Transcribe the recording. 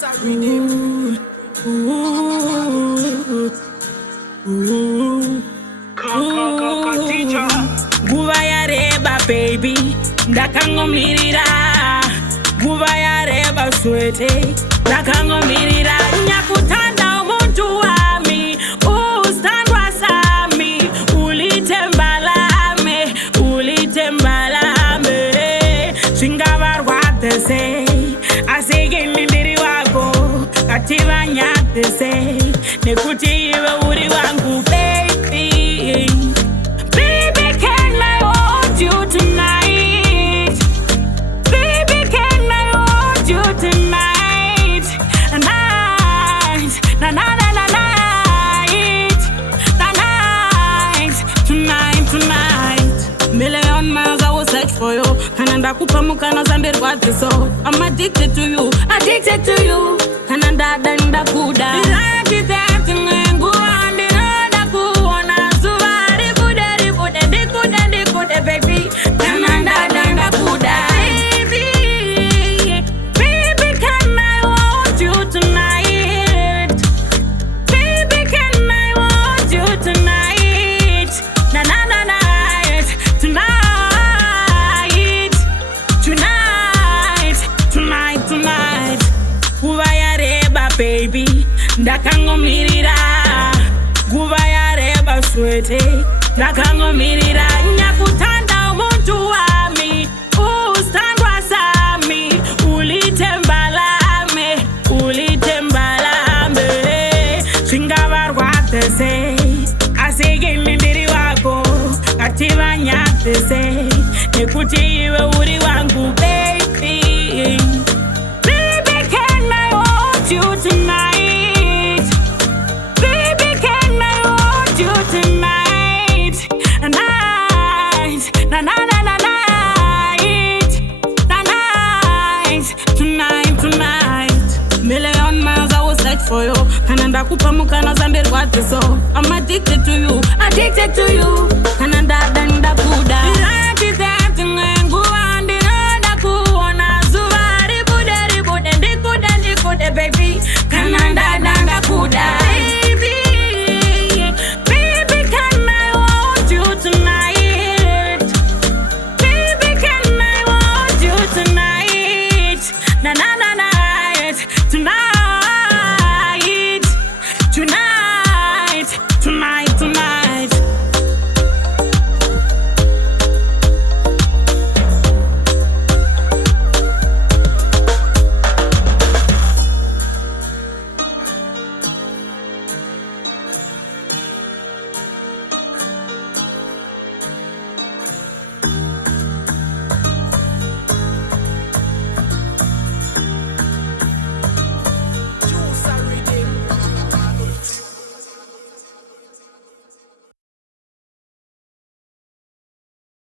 Jusa reading. Kadjah. Guva ya reba baby, ndakangomirira. Guva ya reba swete, ndakangomirira. Nyakutanda umuntu wami, ustandwa sami, ulitembalame, ulitembalame. Shingabarwatese, asigini ndiri wako, kativanyatese, nekuti iwe uri wangu baby. Baby, can I hold you tonight? Baby, can I hold you tonight? Night, na na na na night, na night, tonight, tonight. Million miles I will search for you. Kananda kupamukana zanderwate so. I'm addicted to you, addicted to you. Kananda danda kuda. Baby, kananda danda kuda. Baby, can I hold you tonight? Baby, can I hold you tonight? Na na na night, tonight, tonight, tonight, tonight. Guva ya reba baby, ndakangomirira. Guva ya reba swete, ndakangomirira. Nyakutanda umuntu wami, ustandwa sami, ulitembalame, ulitembalame. Shingabarwatese, asigini ndiri wako, kativanyatese, nekuti iwe uri wangu baby. Baby, can I hold you tonight? Baby, can I hold you tonight? Night, na na na na night, na night, tonight, tonight. Million miles I will search for you. Kananda kupamukana zanderwate so. I'm addicted to you, addicted to you. Kananda danda kuda. Baby, kananda danda kuda. Baby, can I hold you tonight? Baby, can I hold you tonight? Na na na night, tonight.